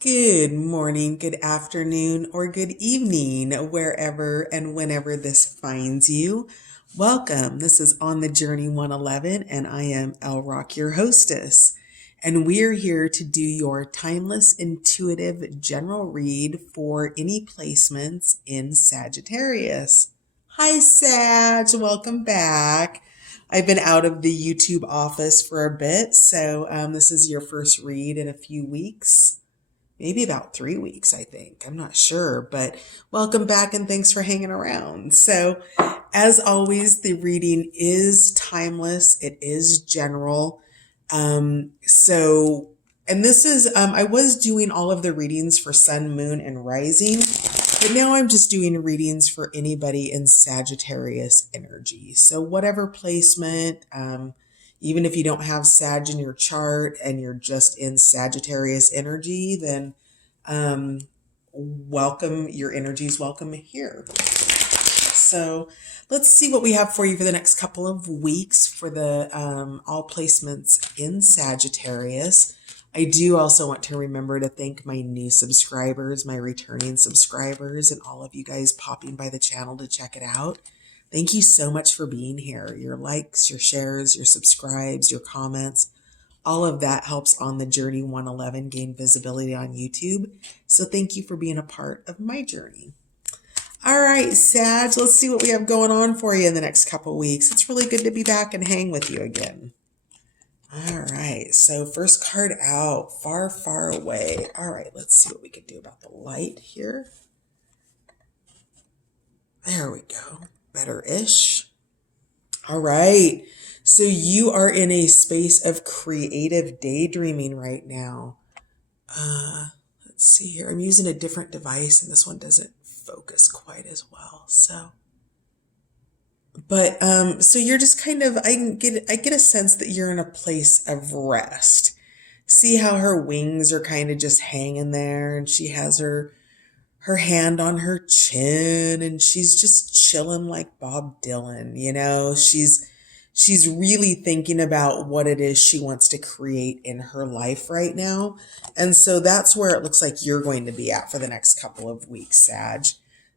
Good morning, good afternoon, or good evening, wherever and whenever this finds you. Welcome. This is On the Journey 111, and I am El Rock, your hostess. And we're here to do your timeless, intuitive general read for any placements in Sagittarius. Hi, Sag. Welcome back. I've been out of the YouTube office for a bit, so this is your first read in a few weeks, maybe about 3 weeks, I think. I'm not sure, but welcome back and thanks for hanging around. So, as always, the reading is timeless, it is general. And this is, I was doing all of the readings for Sun, Moon, and Rising, but now I'm just doing readings for anybody in Sagittarius energy. So, whatever placement, even if you don't have Sag in your chart and you're just in Sagittarius energy, then welcome, your energy is welcome here. So let's see what we have for you for the next couple of weeks for the all placements in Sagittarius. I do also want to remember to thank my new subscribers, my returning subscribers, and all of you guys popping by the channel to check it out. Thank you so much for being here. Your likes, your shares, your subscribes, your comments, all of that helps On the Journey 111 gain visibility on YouTube. So thank you for being a part of my journey. All right, Sag, let's see what we have going on for you in the next couple weeks. It's really good to be back and hang with you again. All right, so first card out, far, far away. All right, let's see what we can do about the light here. There we go. Better-ish. All right. So you are in a space of creative daydreaming right now. Let's see here. I'm using a different device and this one doesn't focus quite as well. So you're just kind of, I get a sense that you're in a place of rest. See how her wings are kind of just hanging there, and she has her hand on her chin, and she's just chilling like Bob Dylan, you know. She's really thinking about what it is she wants to create in her life right now. And so that's where it looks like you're going to be at for the next couple of weeks, Sag.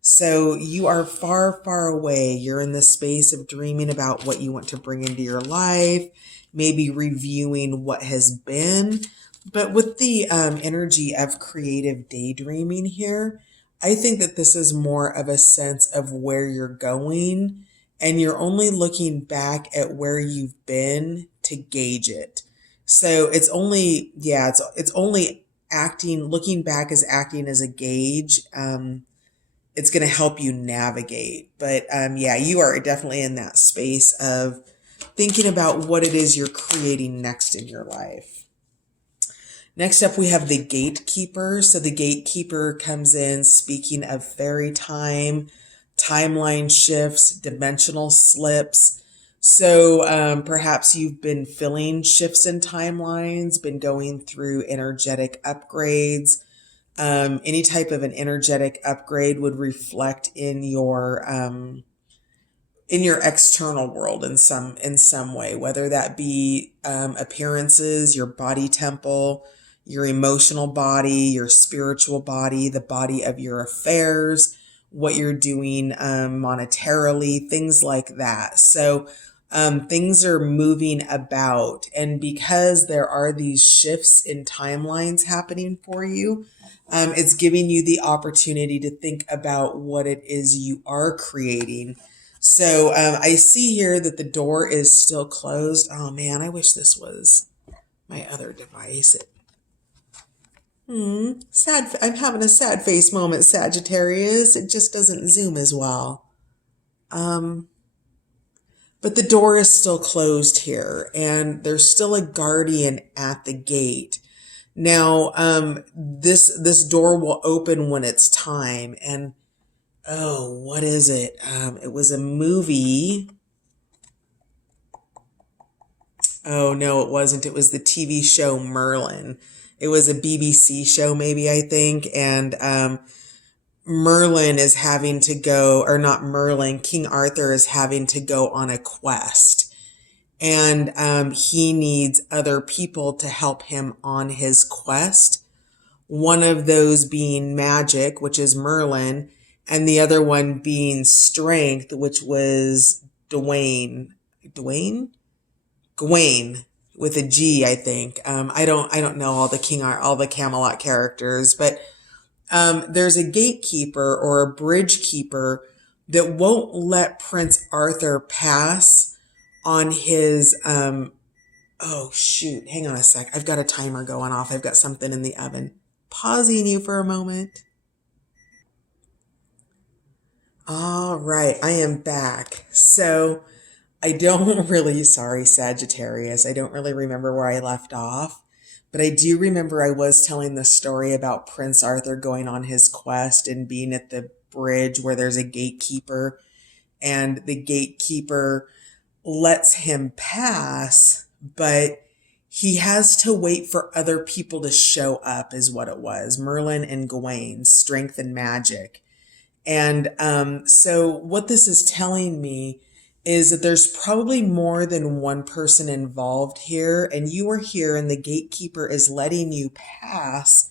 So you are far, far away. You're in the space of dreaming about what you want to bring into your life, maybe reviewing what has been. But with the energy of creative daydreaming here, I think that this is more of a sense of where you're going, and you're only looking back at where you've been to gauge it. So it's only, it's only looking back is acting as a gauge. It's going to help you navigate. But you are definitely in that space of thinking about what it is you're creating next in your life. Next up, we have the gatekeeper. So the gatekeeper comes in speaking of fairy time, timeline shifts, dimensional slips. So perhaps you've been feeling shifts in timelines, been going through energetic upgrades. Any type of an energetic upgrade would reflect in your external world in some way, whether that be appearances, your body temple, your emotional body, your spiritual body, the body of your affairs, what you're doing monetarily, things like that. So things are moving about. And because there are these shifts in timelines happening for you, it's giving you the opportunity to think about what it is you are creating. So I see here that the door is still closed. Oh man, I wish this was my other device. Sad. I'm having a sad face moment, Sagittarius. It just doesn't zoom as well. But the door is still closed here, and there's still a guardian at the gate. Now, this door will open when it's time. And oh, what is it? It was a movie. Oh no, it wasn't. It was the TV show Merlin. It was a BBC show, maybe, I think. And Merlin is having to go, or not Merlin, King Arthur is having to go on a quest. And he needs other people to help him on his quest. one of those being magic, which is Merlin, and the other one being strength, which was Dwayne, Gawain with a G, I think. I don't know all the Camelot characters, but there's a gatekeeper or a bridge keeper that won't let Prince Arthur pass on his oh shoot, hang on a sec. I've got a timer going off. I've got something in the oven. Pausing you for a moment. All right, I am back. So I don't really, sorry, Sagittarius, I don't really remember where I left off, but I do remember I was telling the story about Prince Arthur going on his quest and being at the bridge where there's a gatekeeper, and the gatekeeper lets him pass, but he has to wait for other people to show up, is what it was. Merlin and Gawain, strength and magic. And so what this is telling me is that there's probably more than one person involved here, and you are here and the gatekeeper is letting you pass,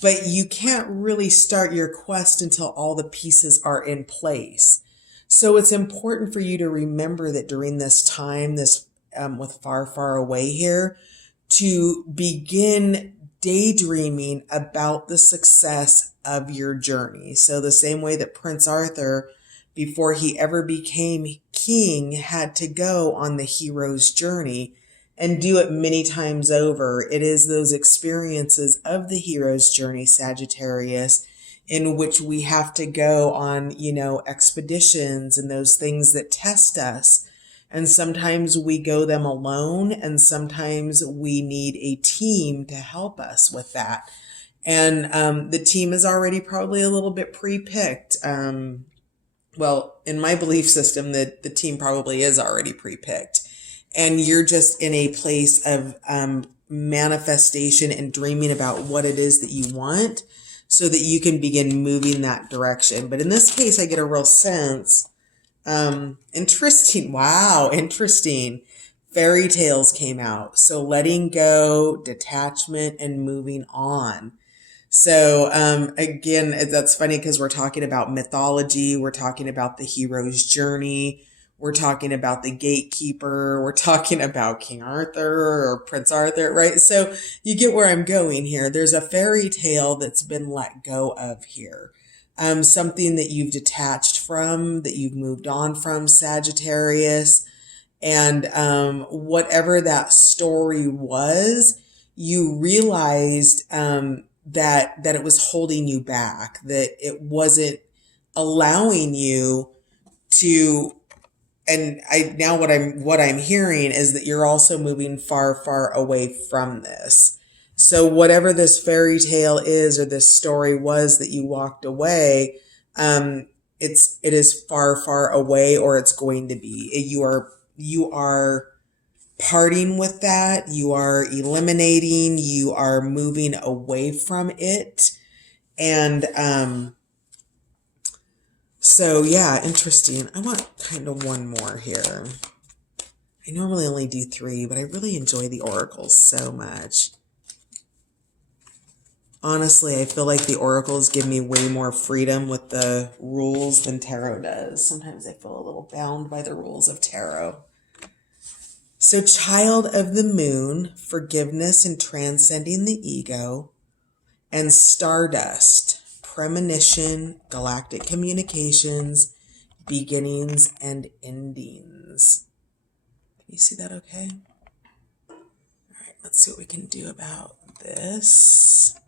but you can't really start your quest until all the pieces are in place. So it's important for you to remember that during this time, this with far, far away here, to begin daydreaming about the success of your journey. So the same way that Prince Arthur, before he ever became king, had to go on the hero's journey and do it many times over. It is those experiences of the hero's journey, Sagittarius, in which we have to go on, expeditions and those things that test us. And sometimes we go them alone, and sometimes we need a team to help us with that. And the team is already probably a little bit pre-picked. Well, in my belief system, that the team probably is already pre-picked. And you're just in a place of manifestation and dreaming about what it is that you want so that you can begin moving that direction. But in this case, I get a real sense. Interesting. Wow. Interesting. Fairy tales came out. So letting go, detachment, and moving on. So, again, that's funny because we're talking about mythology. We're talking about the hero's journey. We're talking about the gatekeeper. We're talking about King Arthur or Prince Arthur, right? So you get where I'm going here. There's a fairy tale that's been let go of here. Something that you've detached from, that you've moved on from, Sagittarius. And whatever that story was, you realized that it was holding you back, that it wasn't allowing you to. And what I'm hearing is that you're also moving far, far away from this. So whatever this fairy tale is or this story was that you walked away, it is far, far away, or it's going to be. You are parting with that. You are eliminating. You are moving away from it, and so yeah, interesting. I want kind of one more here. I normally only do 3, but I really enjoy the oracles so much. Honestly, I feel like the oracles give me way more freedom with the rules than tarot does. Sometimes I feel a little bound by the rules of tarot. So, child of the moon, forgiveness and transcending the ego, and stardust, premonition, galactic communications, beginnings and endings. Can you see that okay? All right, let's see what we can do about this.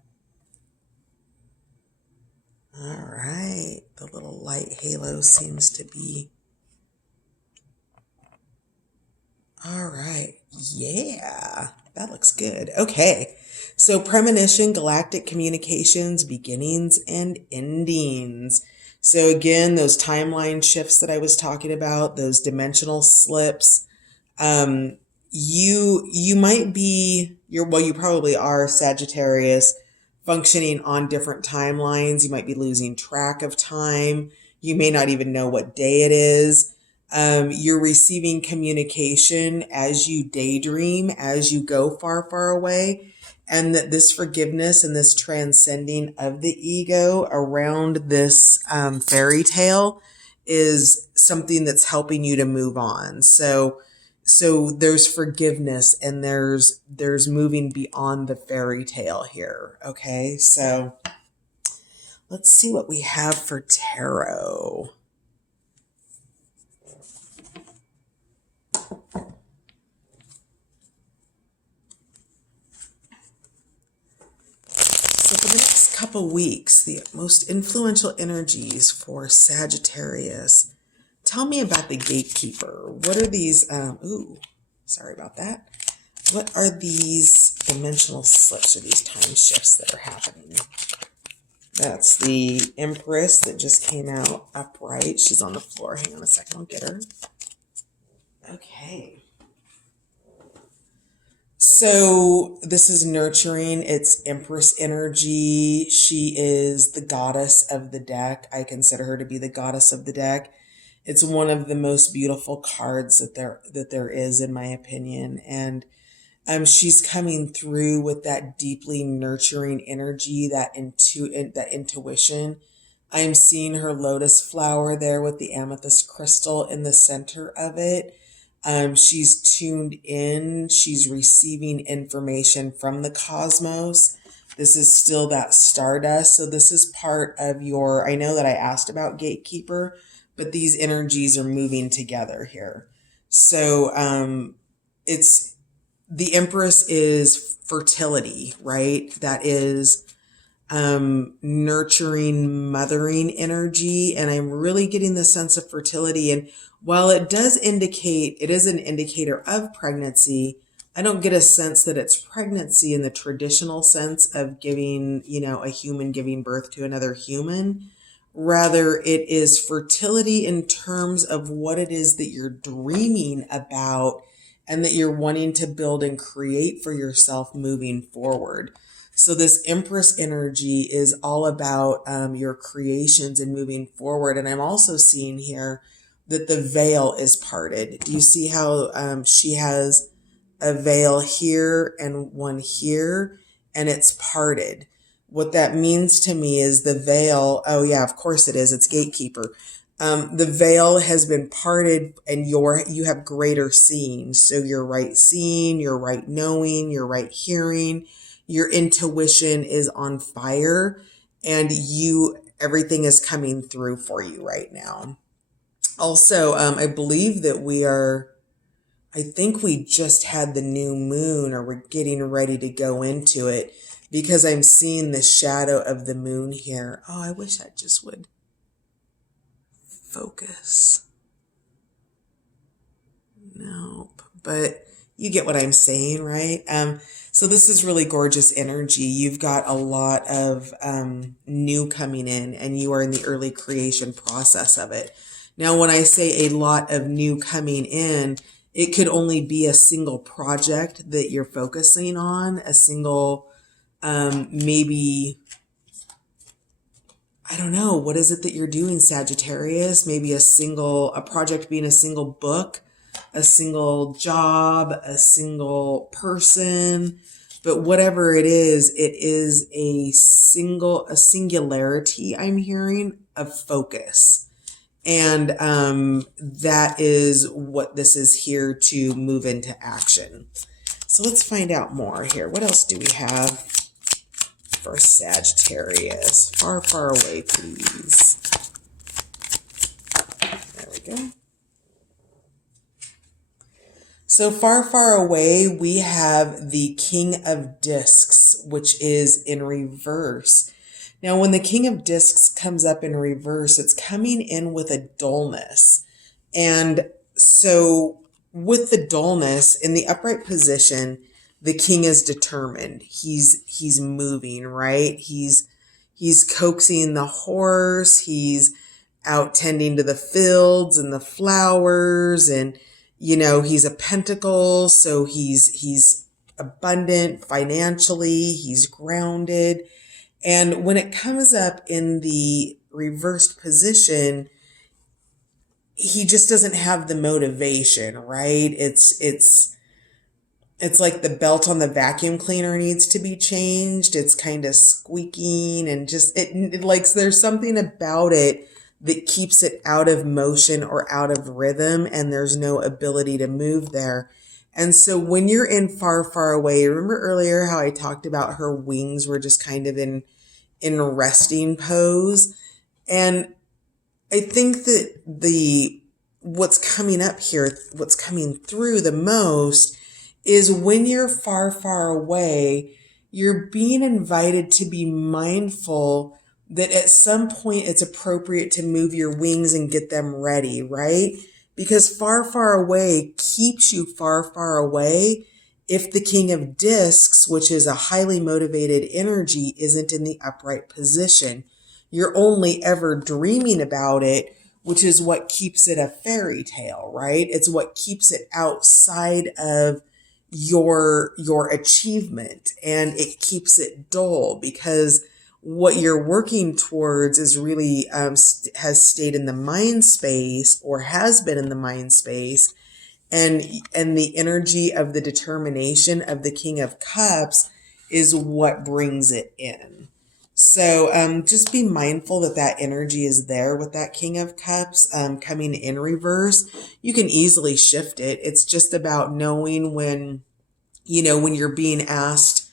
All right, the little light halo seems to be. All right, yeah, that looks good. Okay, so premonition, galactic communications, beginnings and endings. So again, those timeline shifts that I was talking about, those dimensional slips, you might be, you probably are, Sagittarius, functioning on different timelines. You might be losing track of time. You may not even know what day it is. You're receiving communication as you daydream, as you go far, far away. and that this forgiveness and this transcending of the ego around this fairy tale is something that's helping you to move on. So there's forgiveness and there's moving beyond the fairy tale here. Okay, so let's see what we have for tarot. So for the next couple weeks, the most influential energies for Sagittarius. Tell me about the gatekeeper. What are these? Sorry about that. What are these dimensional slips or these time shifts that are happening? That's the Empress that just came out upright. She's on the floor. Hang on a second. I'll get her. Okay. So this is nurturing. It's Empress energy. She is the goddess of the deck. I consider her to be the goddess of the deck. It's one of the most beautiful cards that there is, in my opinion. And she's coming through with that deeply nurturing energy, that intuition. I'm seeing her lotus flower there with the amethyst crystal in the center of it. She's tuned in. She's receiving information from the cosmos. This is still that stardust. So this is part of your, I know that I asked about gatekeeper, but these energies are moving together here. So it's, the Empress is fertility, right? That is nurturing, mothering energy. And I'm really getting the sense of fertility. And while it does indicate, it is an indicator of pregnancy, I don't get a sense that it's pregnancy in the traditional sense of giving, a human giving birth to another human. Rather, it is fertility in terms of what it is that you're dreaming about and that you're wanting to build and create for yourself moving forward. So this Empress energy is all about your creations and moving forward. And I'm also seeing here that the veil is parted. Do you see how she has a veil here and one here, and it's parted? What that means to me is the veil, oh yeah, of course it is, it's gatekeeper. The veil has been parted and you have greater seeing. So your right seeing, your right knowing, your right hearing, your intuition is on fire, and everything is coming through for you right now. Also, I believe that I think we just had the new moon, or we're getting ready to go into it, because I'm seeing the shadow of the moon here. Oh, I wish I just would focus. Nope. But you get what I'm saying, right? So this is really gorgeous energy. You've got a lot of new coming in, and you are in the early creation process of it. Now, when I say a lot of new coming in, it could only be a single project that you're focusing on, a single, maybe, I don't know, what is it that you're doing, Sagittarius? Maybe a project being a single book, a single job, a single person, but whatever it is a singularity I'm hearing of focus. And that is what this is here to move into action. So let's find out more here. What else do we have for Sagittarius? Far, far away, please. There we go. So far, far away, we have the King of Discs, which is in reverse. Now, when the King of Discs comes up in reverse, it's coming in with a dullness. And so with the dullness in the upright position, the king is determined. He's moving, right? He's coaxing the horse. He's out tending to the fields and the flowers, and he's a pentacle, so he's abundant financially, he's grounded. And when it comes up in the reversed position, he just doesn't have the motivation, right? It's it's like the belt on the vacuum cleaner needs to be changed. It's kind of squeaking and just, it like, there's something about it that keeps it out of motion or out of rhythm, and there's no ability to move there. And so when you're in far, far away, remember earlier how I talked about her wings were just kind of in resting pose? And I think that what's coming up here, what's coming through the most is when you're far, far away, you're being invited to be mindful that at some point it's appropriate to move your wings and get them ready, right? Because far, far away keeps you far, far away if the King of Discs, which is a highly motivated energy, isn't in the upright position. You're only ever dreaming about it, which is what keeps it a fairy tale, right? It's what keeps it outside of your achievement, and it keeps it dull because what you're working towards is really has stayed in the mind space or has been in the mind space, and the energy of the determination of the King of Cups is what brings it in. So just be mindful that that energy is there with that King of Cups coming in reverse. You can easily shift it. It's just about knowing when you're being asked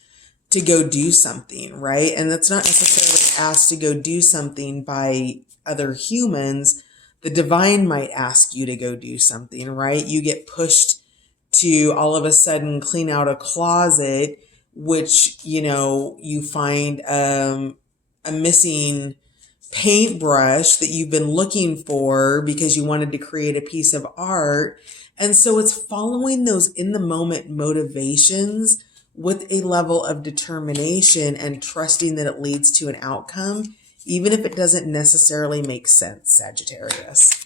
to go do something, right? And that's not necessarily asked to go do something by other humans. The divine might ask you to go do something, right? You get pushed to all of a sudden clean out a closet, which, you find a missing paintbrush that you've been looking for because you wanted to create a piece of art. And so it's following those in the moment motivations with a level of determination and trusting that it leads to an outcome, even if it doesn't necessarily make sense, Sagittarius.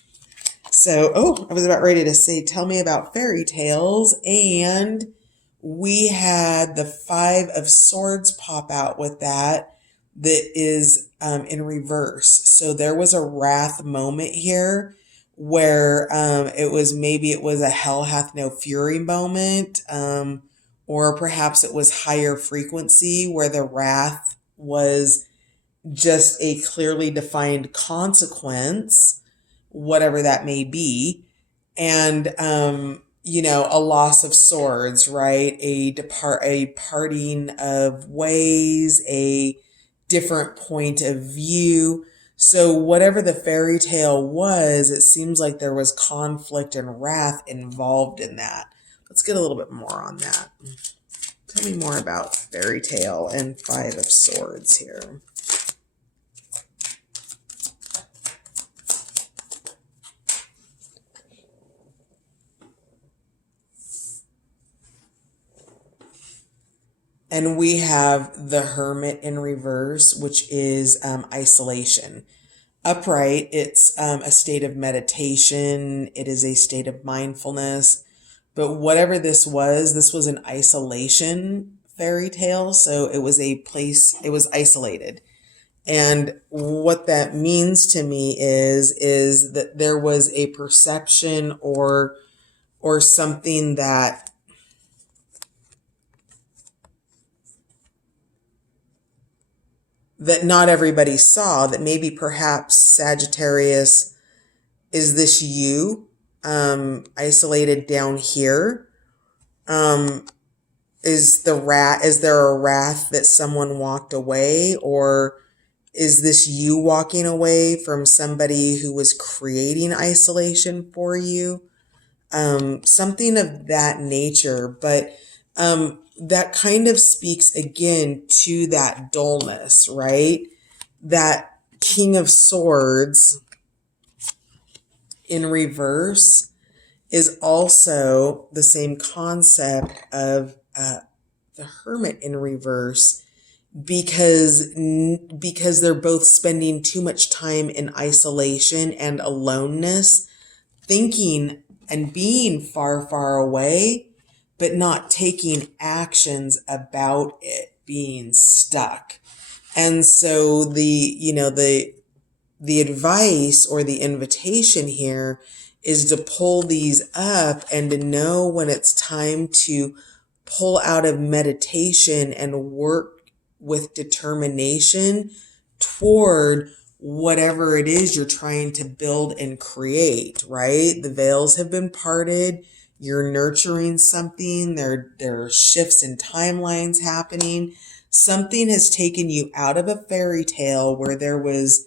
So, I was about ready to say, tell me about fairy tales. And we had the 5 of Swords pop out with that is in reverse. So there was a wrath moment here where it was a hell hath no fury moment, or perhaps it was higher frequency where the wrath was just a clearly defined consequence, whatever that may be. And, a loss of swords, right? A parting of ways, a different point of view. So whatever the fairy tale was, it seems like there was conflict and wrath involved in that. Let's get a little bit more on that. Tell me more about fairy tale and 5 of Swords here. And we have the Hermit in reverse, which is isolation. Upright, it's a state of meditation. It is a state of mindfulness. But whatever this was an isolation fairy tale. So it was a place, it was isolated. And what that means to me is that there was a perception or something that not everybody saw, that maybe perhaps Sagittarius, is this you isolated down here? Is there a wrath that someone walked away, or is this you walking away from somebody who was creating isolation for you? Something of that nature, but that kind of speaks again to that dullness, right? That King of Swords in reverse is also the same concept of the Hermit in reverse, because they're both spending too much time in isolation and aloneness, thinking and being far, far away, but not taking actions about it, being stuck. And so the advice or the invitation here is to pull these up and to know when it's time to pull out of meditation and work with determination toward whatever it is you're trying to build and create, right? The veils have been parted. You're nurturing something. There are shifts in timelines happening. Something has taken you out of a fairy tale where there was,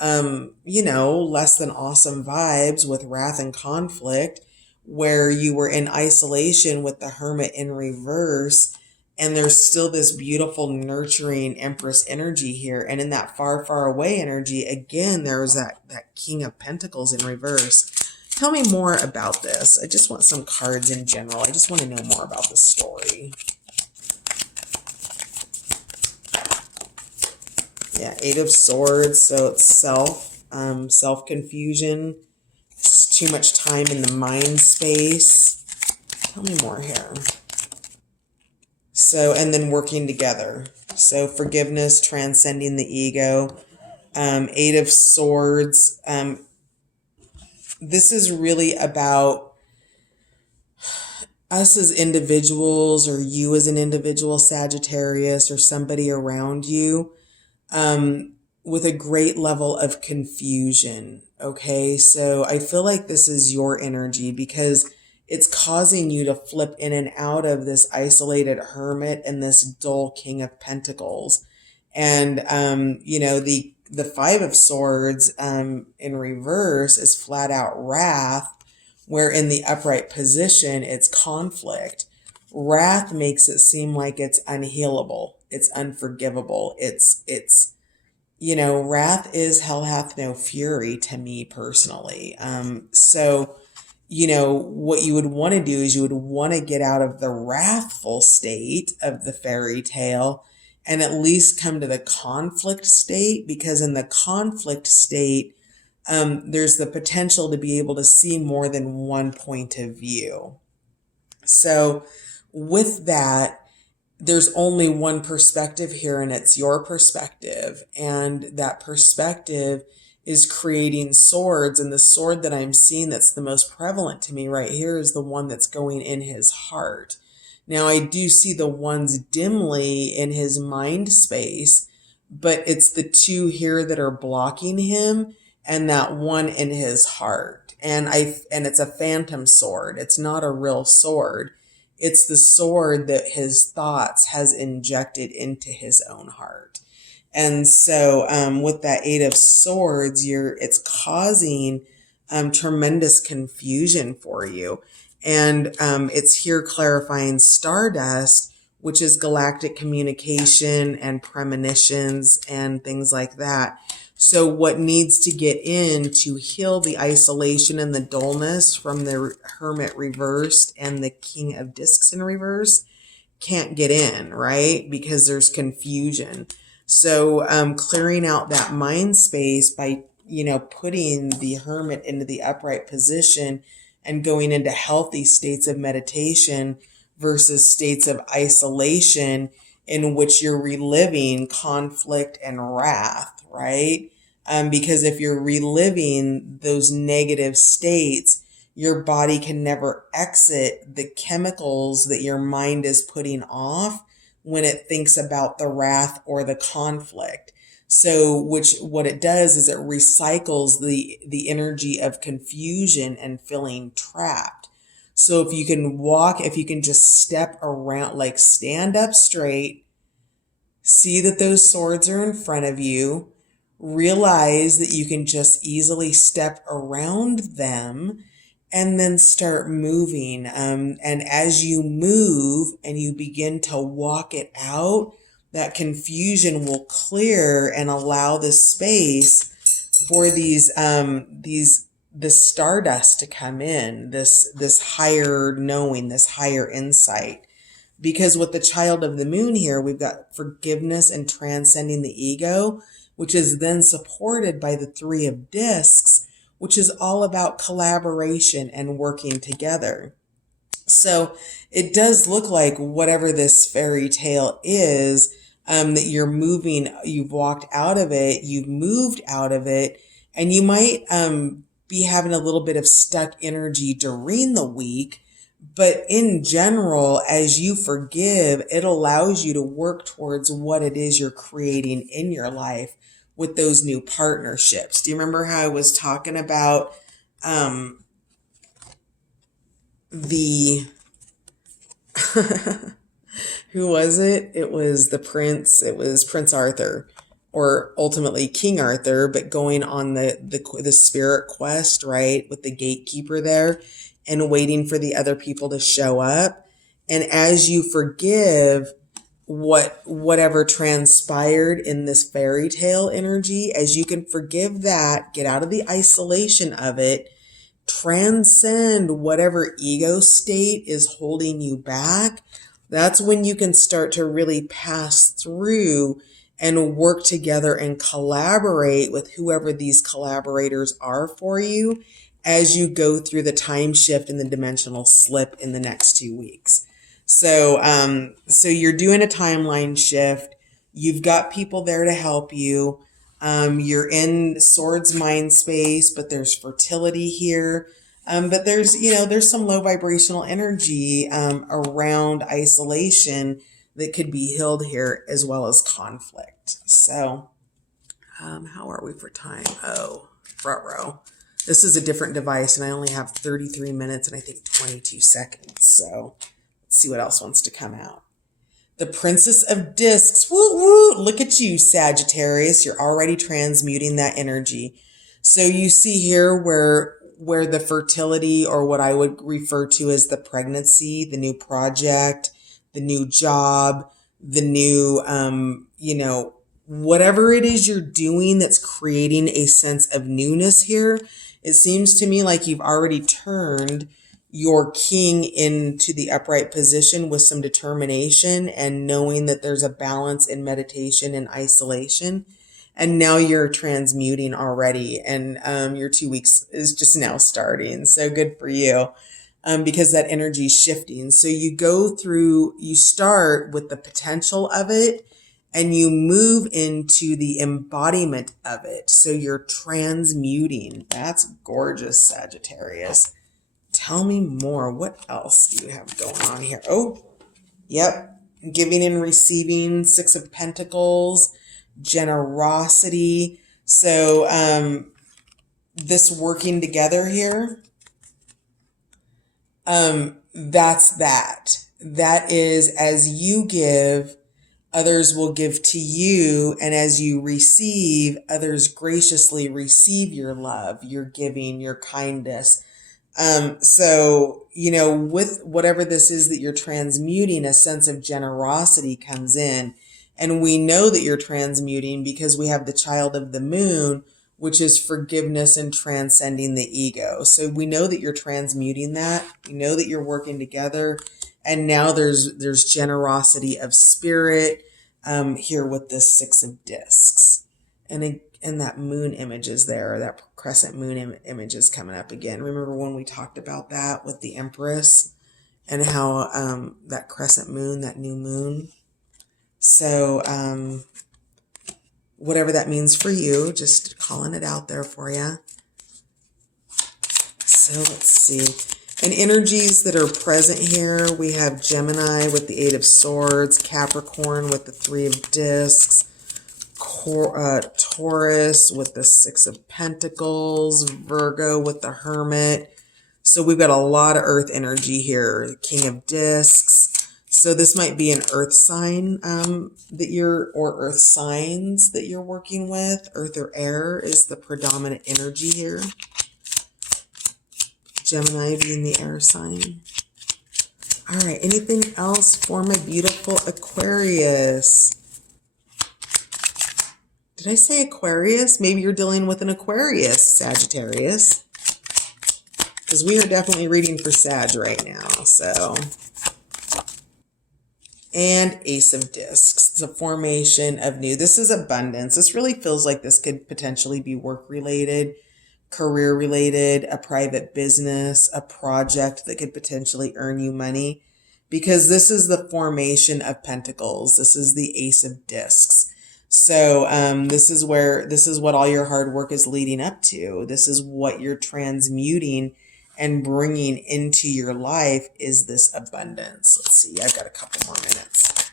less than awesome vibes with wrath and conflict, where you were in isolation with the hermit in reverse. And there's still this beautiful nurturing Empress energy here. And in that far, far away energy, again, there's that King of Pentacles in reverse. Tell me more about this. I just want some cards in general. I just want to know more about the story. Yeah, Eight of Swords. So it's self-confusion. It's too much time in the mind space. Tell me more here. So, and then working together. So forgiveness, transcending the ego. Eight of Swords. This is really about us as individuals, or you as an individual, Sagittarius, or somebody around you, with a great level of confusion. Okay, so I feel like this is your energy because it's causing you to flip in and out of this isolated hermit and this dull King of Pentacles. And, the Five of Swords in reverse is flat out wrath, where in the upright position, it's conflict. Wrath makes it seem like it's unhealable. It's unforgivable. It's wrath is hell hath no fury to me personally. So what you would want to do is you would want to get out of the wrathful state of the fairy tale and at least come to the conflict state, because in the conflict state, there's the potential to be able to see more than one point of view. So with that, there's only one perspective here, and it's your perspective. And that perspective is creating swords. And the sword that I'm seeing that's the most prevalent to me right here is the one that's going in his heart. Now, I do see the ones dimly in his mind space, but it's the two here that are blocking him and that one in his heart. And it's a phantom sword. It's not a real sword. It's the sword that his thoughts has injected into his own heart. And so with that Eight of Swords, it's causing tremendous confusion for you. And it's here clarifying Stardust, which is galactic communication and premonitions and things like that. So what needs to get in to heal the isolation and the dullness from the Hermit reversed and the King of Discs in reverse can't get in, right? Because there's confusion. So clearing out that mind space by, putting the Hermit into the upright position and going into healthy states of meditation versus states of isolation in which you're reliving conflict and wrath, right? Because if you're reliving those negative states, your body can never exit the chemicals that your mind is putting off when it thinks about the wrath or the conflict. So what it does is it recycles the energy of confusion and feeling trapped. So if you can just step around, like stand up straight, see that those swords are in front of you, realize that you can just easily step around them and then start moving. And as you move and you begin to walk it out, that confusion will clear and allow the space for this stardust to come in, this higher knowing, this higher insight. Because with the Child of the Moon here, we've got forgiveness and transcending the ego, which is then supported by the Three of Discs, which is all about collaboration and working together. So it does look like whatever this fairy tale is, that you're moving, you've walked out of it, you've moved out of it, and you might be having a little bit of stuck energy during the week, But in general, as you forgive, it allows you to work towards what it is you're creating in your life with those new partnerships. Do you remember how I was talking about the who was it? It was the prince. It was Prince Arthur, or ultimately King Arthur, but going on the spirit quest, right, with the gatekeeper there, and waiting for the other people to show up. And as you forgive whatever transpired in this fairy tale energy, as you can forgive that, get out of the isolation of it, transcend whatever ego state is holding you back, that's when you can start to really pass through and work together and collaborate with whoever these collaborators are for you as you go through the time shift and the dimensional slip in the next 2 weeks. So you're doing a timeline shift. You've got people there to help you. You're in Swords mind space, but there's fertility here. But there's some low vibrational energy around isolation that could be healed here, as well as conflict. So, how are we for time? Oh, front row. This is a different device, and I only have 33 minutes and I think 22 seconds. So, let's see what else wants to come out. The Princess of Discs. Woo woo! Look at you, Sagittarius. You're already transmuting that energy. So you see here where the fertility, or what I would refer to as the pregnancy, the new project, the new job, the new, whatever it is you're doing that's creating a sense of newness here. It seems to me like you've already turned your king into the upright position with some determination and knowing that there's a balance in meditation and isolation. And now you're transmuting already, and your 2 weeks is just now starting. So good for you, because that energy is shifting. So you start with the potential of it, and you move into the embodiment of it. So you're transmuting. That's gorgeous, Sagittarius. Tell me more. What else do you have going on here? Oh, yep. Giving and receiving, 6 of Pentacles. Generosity. So this working together here, that's that is, as you give, others will give to you, and as you receive, others graciously receive your love, your giving, your kindness. With whatever this is that you're transmuting, a sense of generosity comes in. And we know that you're transmuting because we have the child of the moon, which is forgiveness and transcending the ego. So we know that you're transmuting that. We know that you're working together. And now there's generosity of spirit here with this 6 of discs. And that moon image is there, that crescent moon image is coming up again. Remember when we talked about that with the Empress and how that crescent moon, that new moon. So whatever that means for you, just calling it out there for you. So let's see. And energies that are present here, we have Gemini with the 8 of Swords, Capricorn with the 3 of Discs, Taurus with the 6 of Pentacles, Virgo with the Hermit. So we've got a lot of earth energy here, King of Discs. So this might be an earth sign or earth signs that you're working with. Earth or air is the predominant energy here. Gemini being the air sign. All right, anything else for my beautiful Aquarius? Did I say Aquarius? Maybe you're dealing with an Aquarius, Sagittarius. Because we are definitely reading for Sag right now, so. And Ace of Discs. It's a formation of new. This is abundance. This really feels like this could potentially be work-related, career-related, a private business, a project that could potentially earn you money. Because this is the formation of Pentacles. This is the Ace of Discs. So this is what all your hard work is leading up to. This is what you're transmuting and bringing into your life is this abundance. Let's see, I've got a couple more minutes.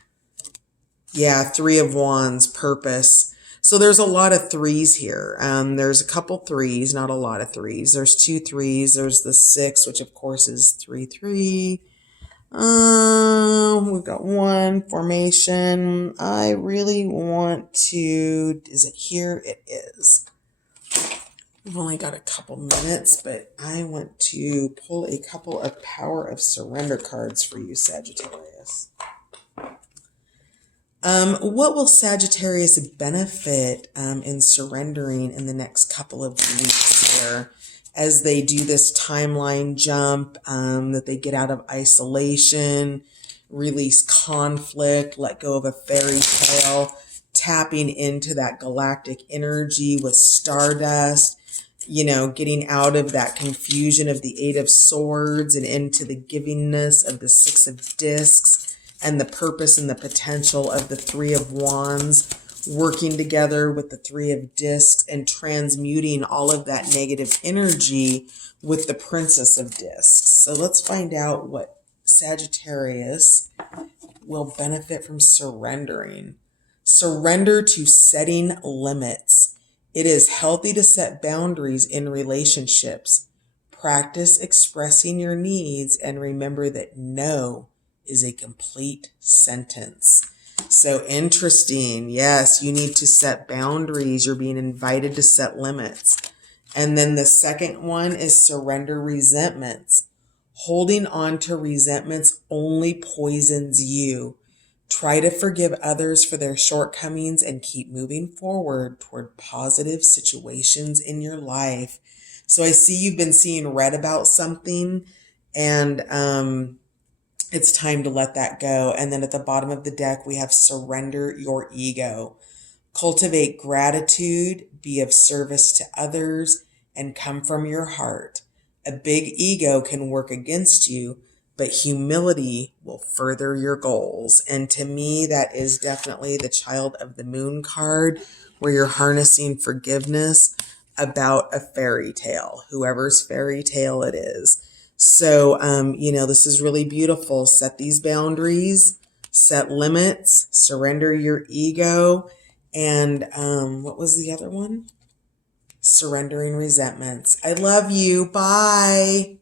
Yeah, Three of Wands, purpose. So there's a lot of threes here. There's a couple threes, not a lot of threes. There's two threes. There's the six, which of course is 3-3. We've got one formation. I really want to, is it here? It is. We've only got a couple minutes, but I want to pull a couple of Power of Surrender cards for you, Sagittarius. What will Sagittarius benefit in surrendering in the next couple of weeks here as they do this timeline jump, that they get out of isolation, release conflict, let go of a fairy tale, tapping into that galactic energy with stardust, getting out of that confusion of the Eight of Swords and into the givingness of the Six of Discs, and the purpose and the potential of the Three of Wands, working together with the Three of Discs and transmuting all of that negative energy with the Princess of Discs. So let's find out what Sagittarius will benefit from surrendering. Surrender to setting limits. It is healthy to set boundaries in relationships. Practice expressing your needs and remember that no is a complete sentence. So interesting. Yes, you need to set boundaries. You're being invited to set limits. And then the second one is surrender resentments. Holding on to resentments only poisons you. Try to forgive others for their shortcomings and keep moving forward toward positive situations in your life. So I see you've been seeing red about something, and it's time to let that go. And then at the bottom of the deck, we have surrender your ego. Cultivate gratitude, be of service to others, and come from your heart. A big ego can work against you, but humility will further your goals. And to me, that is definitely the Child of the Moon card, where you're harnessing forgiveness about a fairy tale, whoever's fairy tale it is. So, this is really beautiful. Set these boundaries, set limits, surrender your ego. And what was the other one? Surrendering resentments. I love you. Bye.